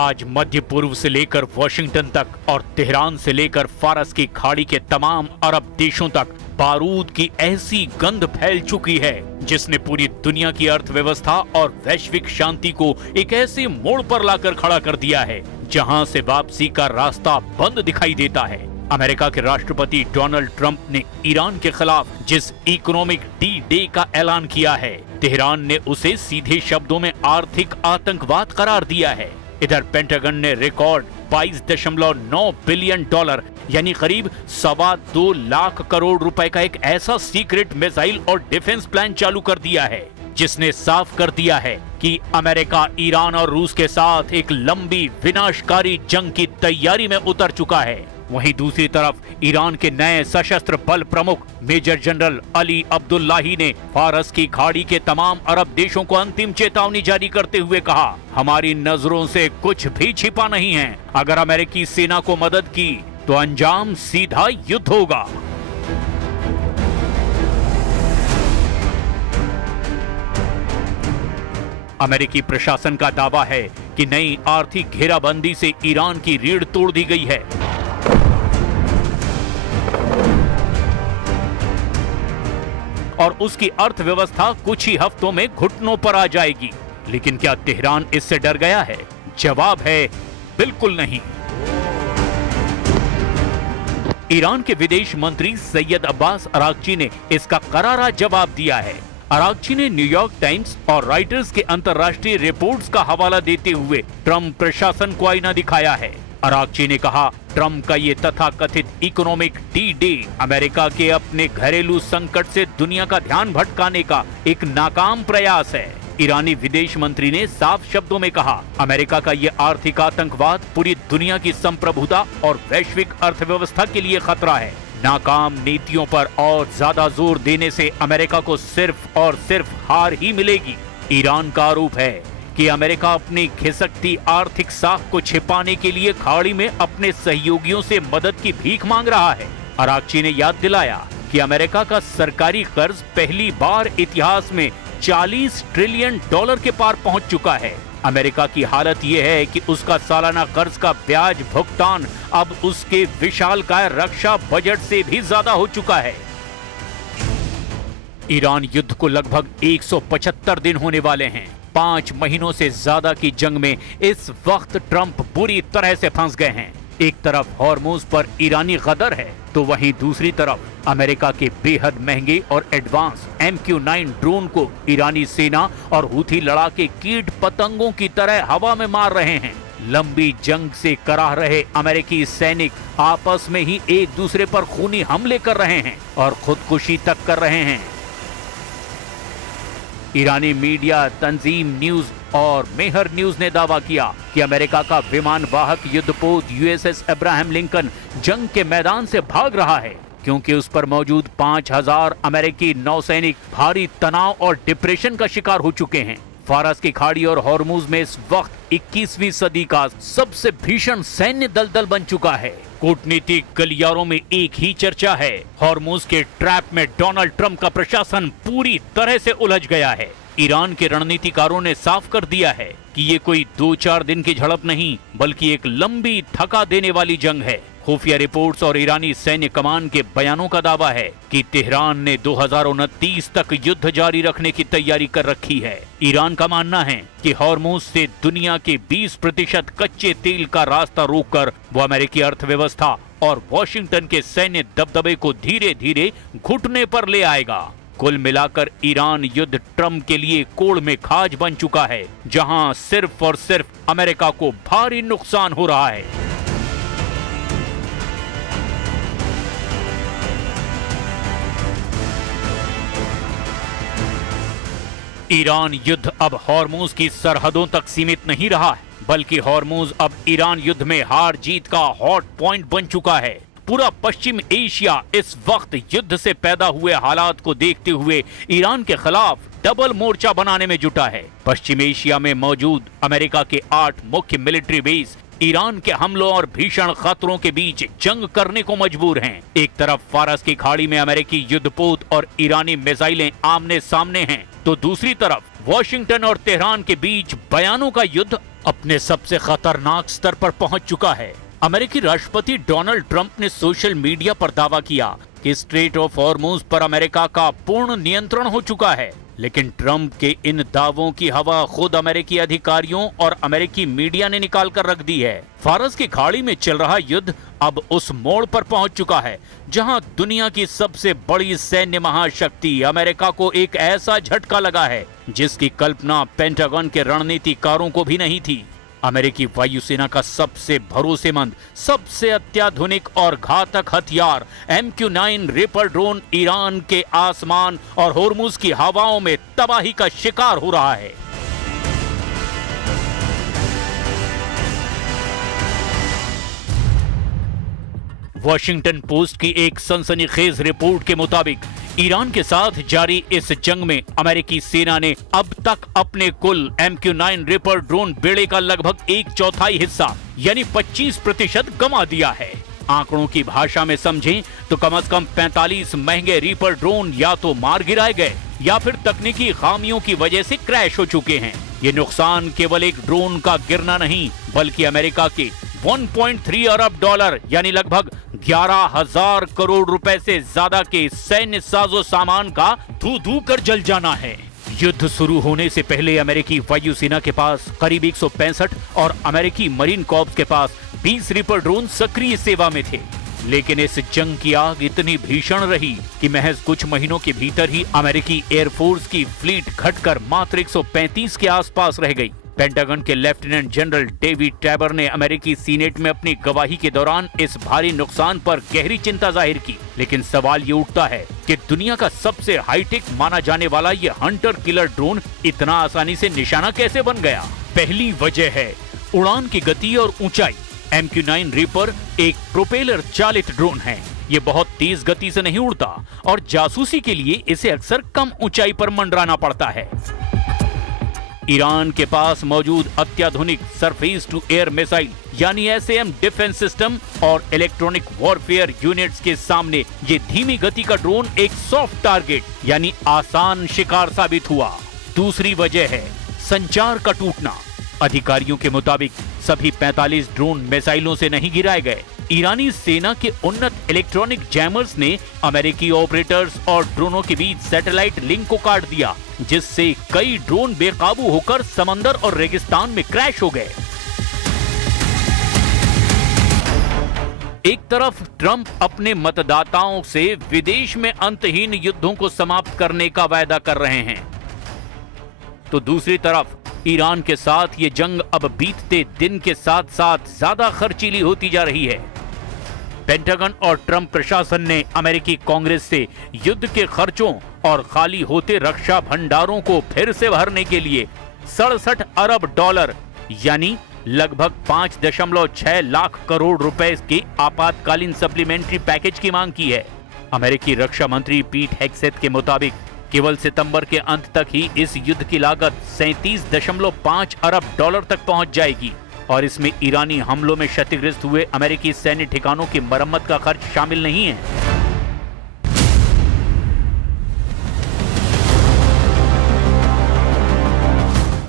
आज मध्य पूर्व से लेकर वॉशिंगटन तक और तेहरान से लेकर फारस की खाड़ी के तमाम अरब देशों तक बारूद की ऐसी गंध फैल चुकी है जिसने पूरी दुनिया की अर्थव्यवस्था और वैश्विक शांति को एक ऐसे मोड़ पर लाकर खड़ा कर दिया है जहां से वापसी का रास्ता बंद दिखाई देता है। अमेरिका के राष्ट्रपति डोनाल्ड ट्रंप ने ईरान के खिलाफ जिस इकोनॉमिक डी-डे का ऐलान किया है, तेहरान ने उसे सीधे शब्दों में आर्थिक आतंकवाद करार दिया है। इधर पेंटागन ने रिकॉर्ड 22.9 बिलियन डॉलर यानी करीब 2.25 लाख करोड़ रुपए का एक ऐसा सीक्रेट मिसाइल और डिफेंस प्लान चालू कर दिया है जिसने साफ कर दिया है कि अमेरिका ईरान और रूस के साथ एक लंबी विनाशकारी जंग की तैयारी में उतर चुका है। वहीं दूसरी तरफ ईरान के नए सशस्त्र बल प्रमुख मेजर जनरल अली अब्दुल्लाही ने फारस की खाड़ी के तमाम अरब देशों को अंतिम चेतावनी जारी करते हुए कहा, हमारी नजरों से कुछ भी छिपा नहीं है। अगर अमेरिकी सेना को मदद की तो अंजाम सीधा युद्ध होगा। अमेरिकी प्रशासन का दावा है कि नई आर्थिक घेराबंदी से ईरान की रीढ़ तोड़ दी गई है। और उसकी अर्थव्यवस्था कुछ ही हफ्तों में घुटनों पर आ जाएगी। लेकिन क्या तेहरान इससे डर गया है? जवाब है बिल्कुल नहीं। ईरान के विदेश मंत्री सैयद अब्बास अरागची ने इसका करारा जवाब दिया है। अरागची ने न्यूयॉर्क टाइम्स और रॉयटर्स के अंतर्राष्ट्रीय रिपोर्ट्स का हवाला देते हुए ट्रंप प्रशासन को आईना दिखाया है। अरागची ने कहा, ट्रंप का ये तथाकथित इकोनॉमिक डी-डे अमेरिका के अपने घरेलू संकट से दुनिया का ध्यान भटकाने का एक नाकाम प्रयास है। ईरानी विदेश मंत्री ने साफ शब्दों में कहा, अमेरिका का ये आर्थिक आतंकवाद पूरी दुनिया की संप्रभुता और वैश्विक अर्थव्यवस्था के लिए खतरा है। नाकाम नीतियों पर और ज्यादा जोर देने से अमेरिका को सिर्फ और सिर्फ हार ही मिलेगी। ईरान का आरोप है कि अमेरिका अपनी खिसकती आर्थिक साख को छिपाने के लिए खाड़ी में अपने सहयोगियों से मदद की भीख मांग रहा है। अरागची ने याद दिलाया कि अमेरिका का सरकारी कर्ज पहली बार इतिहास में 40 ट्रिलियन डॉलर के पार पहुंच चुका है। अमेरिका की हालत यह है कि उसका सालाना कर्ज का ब्याज भुगतान अब उसके विशालकाय रक्षा बजट से भी ज्यादा हो चुका है। ईरान युद्ध को लगभग 175 दिन होने वाले हैं। 5 महीनों से ज्यादा की जंग में इस वक्त ट्रंप बुरी तरह से फंस गए हैं। एक तरफ हॉर्मुज पर ईरानी गदर है तो वहीं दूसरी तरफ अमेरिका के बेहद महंगे और एडवांस MQ-9 ड्रोन को ईरानी सेना और हूथी लड़ाके कीट पतंगों की तरह हवा में मार रहे हैं। लंबी जंग से कराह रहे अमेरिकी सैनिक आपस में ही एक दूसरे पर खूनी हमले कर रहे हैं और खुदकुशी तक कर रहे हैं। ईरानी मीडिया तंजीम न्यूज और मेहर न्यूज ने दावा किया कि अमेरिका का विमान वाहक युद्धपोत USS अब्राहम लिंकन जंग के मैदान से भाग रहा है क्योंकि उस पर मौजूद 5000 अमेरिकी नौसैनिक भारी तनाव और डिप्रेशन का शिकार हो चुके हैं। फारस की खाड़ी और हॉर्मुज में इस वक्त 21वीं सदी का सबसे भीषण सैन्य दलदल बन चुका है। कूटनीतिक गलियारों में एक ही चर्चा है, हॉर्मुज के ट्रैप में डोनाल्ड ट्रंप का प्रशासन पूरी तरह से उलझ गया है। ईरान के रणनीतिकारों ने साफ कर दिया है कि ये कोई 2-4 दिन की झड़प नहीं बल्कि एक लंबी थका देने वाली जंग है। खुफिया रिपोर्ट्स और ईरानी सैन्य कमान के बयानों का दावा है कि तेहरान ने 2029 तक युद्ध जारी रखने की तैयारी कर रखी है। ईरान का मानना है कि हॉर्मुज से दुनिया के 20% कच्चे तेल का रास्ता रोककर वो अमेरिकी अर्थव्यवस्था और वॉशिंगटन के सैन्य दबदबे को धीरे धीरे घुटने पर ले आएगा। कुल मिलाकर ईरान युद्ध ट्रंप के लिए कोड़ में खाज बन चुका है, जहां सिर्फ और सिर्फ अमेरिका को भारी नुकसान हो रहा है। ईरान युद्ध अब हॉर्मुज की सरहदों तक सीमित नहीं रहा है, बल्कि हॉर्मुज अब ईरान युद्ध में हार जीत का हॉट पॉइंट बन चुका है। पूरा पश्चिम एशिया इस वक्त युद्ध से पैदा हुए हालात को देखते हुए ईरान के खिलाफ डबल मोर्चा बनाने में जुटा है। पश्चिम एशिया में मौजूद अमेरिका के 8 मुख्य मिलिट्री बेस ईरान के हमलों और भीषण खतरों के बीच जंग करने को मजबूर हैं। एक तरफ फारस की खाड़ी में अमेरिकी युद्धपोत और ईरानी मिसाइलें आमने सामने हैं, तो दूसरी तरफ वॉशिंगटन और तेहरान के बीच बयानों का युद्ध अपने सबसे खतरनाक स्तर पर पहुंच चुका है। अमेरिकी राष्ट्रपति डोनाल्ड ट्रंप ने सोशल मीडिया पर दावा किया कि स्ट्रेट ऑफ हॉर्मुज पर अमेरिका का पूर्ण नियंत्रण हो चुका है, लेकिन ट्रंप के इन दावों की हवा खुद अमेरिकी अधिकारियों और अमेरिकी मीडिया ने निकाल कर रख दी है। फारस की खाड़ी में चल रहा युद्ध अब उस मोड़ पर पहुंच चुका है जहां दुनिया की सबसे बड़ी सैन्य महाशक्ति अमेरिका को एक ऐसा झटका लगा है जिसकी कल्पना पेंटागन के रणनीतिकारों को भी नहीं थी। अमेरिकी वायुसेना का सबसे भरोसेमंद, सबसे अत्याधुनिक और घातक हथियार MQ-9 रिपर ड्रोन ईरान के आसमान और होर्मुज की हवाओं में तबाही का शिकार हो रहा है। वॉशिंगटन पोस्ट की एक सनसनीखेज रिपोर्ट के मुताबिक ईरान के साथ जारी इस जंग में अमेरिकी सेना ने अब तक अपने कुल MQ-9 रिपर ड्रोन बेड़े का लगभग 1/4 हिस्सा यानी 25% गंवा दिया है। आंकड़ों की भाषा में समझें तो कम से कम 45 महंगे रिपर ड्रोन या तो मार गिराए गए या फिर तकनीकी खामियों की वजह से क्रैश हो चुके हैं। ये नुकसान केवल एक ड्रोन का गिरना नहीं बल्कि अमेरिका के 1.3 अरब डॉलर यानी लगभग 11,000 करोड़ रुपए से ज्यादा के सैन्य साजो सामान का धू कर जल जाना है। युद्ध शुरू होने से पहले अमेरिकी वायुसेना के पास करीब 165 और अमेरिकी मरीन कॉर्प्स के पास 20 रिपर ड्रोन सक्रिय सेवा में थे, लेकिन इस जंग की आग इतनी भीषण रही कि महज कुछ महीनों के भीतर ही अमेरिकी एयरफोर्स की फ्लीट घटकर मात्र 135 के आसपास रह गई। पेंटागन के लेफ्टिनेंट जनरल डेविड टैबर ने अमेरिकी सीनेट में अपनी गवाही के दौरान इस भारी नुकसान पर गहरी चिंता जाहिर की, लेकिन सवाल ये उठता है कि दुनिया का सबसे हाईटेक माना जाने वाला ये हंटर किलर ड्रोन इतना आसानी से निशाना कैसे बन गया। पहली वजह है उड़ान की गति और ऊंचाई। MQ-9 रिपर एक प्रोपेलर चालित ड्रोन है। ये बहुत तेज गति से नहीं उड़ता और जासूसी के लिए इसे अक्सर कम ऊंचाई पर मंडराना पड़ता है। ईरान के पास मौजूद अत्याधुनिक सरफेस टू एयर मिसाइल यानी SAM डिफेंस सिस्टम और इलेक्ट्रॉनिक वॉरफेयर यूनिट्स के सामने ये धीमी गति का ड्रोन एक सॉफ्ट टारगेट यानी आसान शिकार साबित हुआ। दूसरी वजह है संचार का टूटना। अधिकारियों के मुताबिक सभी 45 ड्रोन मिसाइलों से नहीं गिराए गए। ईरानी सेना के उन्नत इलेक्ट्रॉनिक जैमर्स ने अमेरिकी ऑपरेटर्स और ड्रोनों के बीच सैटेलाइट लिंक को काट दिया, जिससे कई ड्रोन बेकाबू होकर समंदर और रेगिस्तान में क्रैश हो गए। एक तरफ ट्रंप अपने मतदाताओं से विदेश में अंतहीन युद्धों को समाप्त करने का वायदा कर रहे हैं, तो दूसरी तरफ ईरान के साथ ये जंग अब बीतते दिन के साथ साथ ज्यादा खर्चीली होती जा रही है। पेंटागन और ट्रंप प्रशासन ने अमेरिकी कांग्रेस से युद्ध के खर्चों और खाली होते रक्षा भंडारों को फिर से भरने के लिए 67 अरब डॉलर यानी लगभग 5.6 लाख करोड़ रुपए के आपातकालीन सप्लीमेंट्री पैकेज की मांग की है। अमेरिकी रक्षा मंत्री पीट हेग्सेथ के मुताबिक केवल सितंबर के अंत तक ही इस युद्ध की लागत 37.5 अरब डॉलर तक पहुंच जाएगी और इसमें ईरानी हमलों में क्षतिग्रस्त हुए अमेरिकी सैन्य ठिकानों की मरम्मत का खर्च शामिल नहीं है।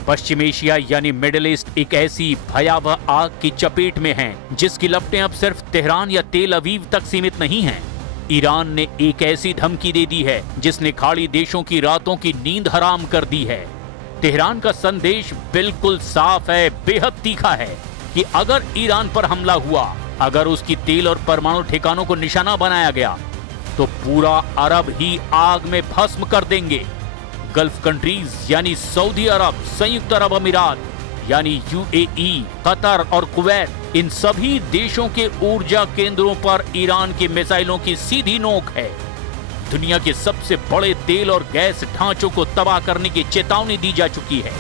पश्चिम एशिया यानी मिडिल ईस्ट एक ऐसी भयावह आग की चपेट में है जिसकी लपटें अब सिर्फ तेहरान या तेल अवीव तक सीमित नहीं हैं। ईरान ने एक ऐसी धमकी दे दी है जिसने खाड़ी देशों की रातों की नींद हराम कर दी है। तेहरान का संदेश बिल्कुल साफ है, बेहद तीखा है कि अगर ईरान पर हमला हुआ, अगर उसकी तेल और परमाणु ठिकानों को निशाना बनाया गया तो पूरा अरब ही आग में भस्म कर देंगे। गल्फ कंट्रीज यानी सऊदी अरब, संयुक्त अरब अमीरात यानी UAE, कतर और कुवैत, इन सभी देशों के ऊर्जा केंद्रों पर ईरान की मिसाइलों की सीधी नोक है। दुनिया के सबसे बड़े तेल और गैस ढांचों को तबाह करने की चेतावनी दी जा चुकी है।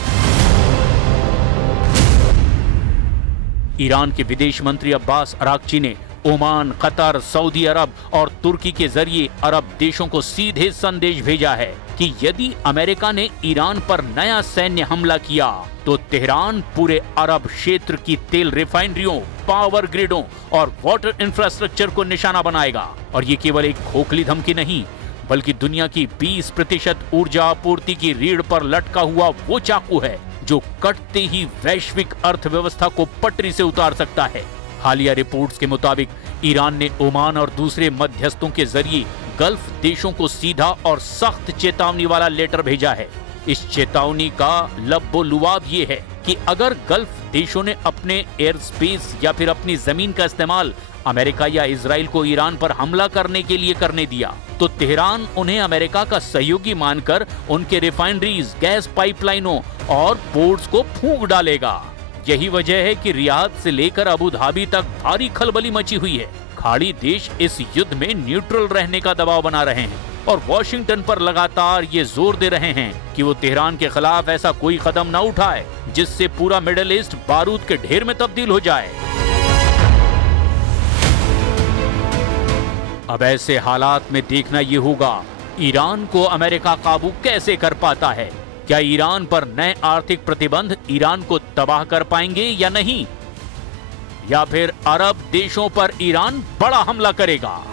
ईरान के विदेश मंत्री अब्बास अराक्ची ने ओमान, कतर, सऊदी अरब और तुर्की के जरिए अरब देशों को सीधे संदेश भेजा है कि यदि अमेरिका ने ईरान पर नया सैन्य हमला किया तो तेहरान पूरे अरब क्षेत्र की तेल रिफाइनरियों, पावर ग्रिडों और वाटर इंफ्रास्ट्रक्चर को निशाना बनाएगा। और ये केवल एक खोखली धमकी नहीं बल्कि दुनिया की 20% ऊर्जा आपूर्ति की रीढ़ पर लटका हुआ वो चाकू है जो कटते ही वैश्विक अर्थव्यवस्था को पटरी से उतार सकता है। हालिया रिपोर्ट्स के मुताबिक ईरान ने ओमान और दूसरे मध्यस्थों के जरिए गल्फ देशों को सीधा और सख्त चेतावनी वाला लेटर भेजा है। इस चेतावनी का लब्बो-लुआब ये है कि अगर गल्फ देशों ने अपने एयर स्पेस या फिर अपनी जमीन का इस्तेमाल अमेरिका या इजराइल को ईरान पर हमला करने के लिए करने दिया, तो तेहरान उन्हें अमेरिका का सहयोगी मानकर उनके रिफाइनरीज, गैस पाइपलाइनों और पोर्ट्स को फूंक डालेगा। यही वजह है कि रियाद से लेकर अबू धाबी तक भारी खलबली मची हुई है। खाड़ी देश इस युद्ध में न्यूट्रल रहने का दबाव बना रहे हैं और वॉशिंगटन पर लगातार ये जोर दे रहे हैं कि वो तेहरान के खिलाफ ऐसा कोई कदम न उठाए जिससे पूरा मिडिल ईस्ट बारूद के ढेर में तब्दील हो जाए। अब ऐसे हालात में देखना ये होगा ईरान को अमेरिका काबू कैसे कर पाता है। क्या ईरान पर नए आर्थिक प्रतिबंध ईरान को तबाह कर पाएंगे या नहीं, या फिर अरब देशों पर ईरान बड़ा हमला करेगा।